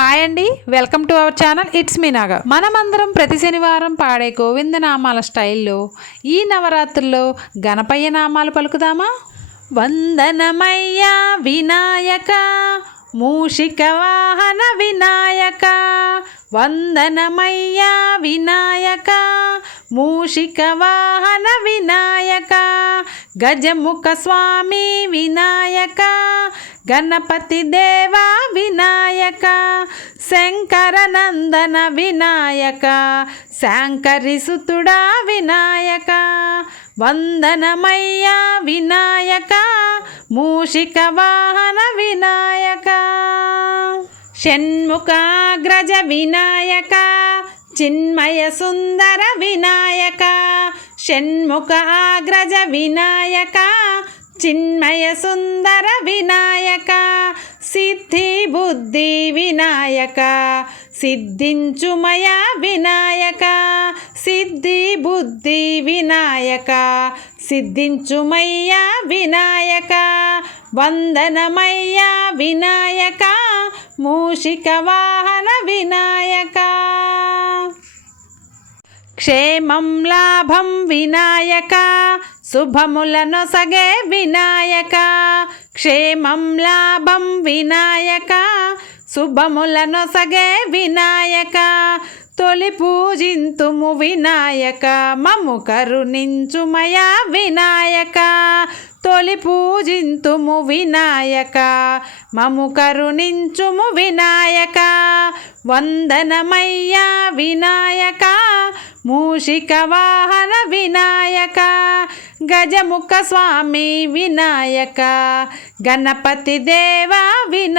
Hi అండి welcome to our channel it's me Naga మనమందరం ప్రతి శనివారం పాడే గోవింద నామాల స్టైల్లో ఈ నవరాత్రుల్లో గణపయ్య నామాలు పలుకుదామా? వందనమయ్యా వినాయక మూషిక వాహన వినాయక వందనమయ్యా వినాయక మూషిక వాహన వినాయక గజముఖ స్వామి వినాయక గణపతి దేవా వినాయక శంకరనందన వినాయక శాంకరి సుతుడా వినాయక వందనమయ్యా వినాయక మూషిక వాహన వినాయక. షణ్ముఖాగ్రజ వినాయక చిన్మయ సుందర వినాయక షణ్ముఖ ఆగ్రజ వినాయక చిన్మయ సుందర వినాయక సిద్ధి బుద్ధి వినాయక సిద్ధించుమయ వినాయక సిద్ధి బుద్ధి వినాయక సిద్ధించుమయ్యా వినాయక వందనమయ్యా వినాయక మూషిక వాహన వినాయక. క్షేమం లాభం వినాయక శుభములను సగే వినాయక క్షేమం లాభం వినాయక శుభములను సగే వినాయక తొలి పూజింతుము వినాయక మము కరుణించుమయా వినాయక తొలి పూజింతుము వినాయక మము కరుణించుము వినాయక వందనమయ్యా వినాయక మూషిక వాహన వినాయక గజముఖ స్వామి వినాయక గణపతి దేవ వినాయక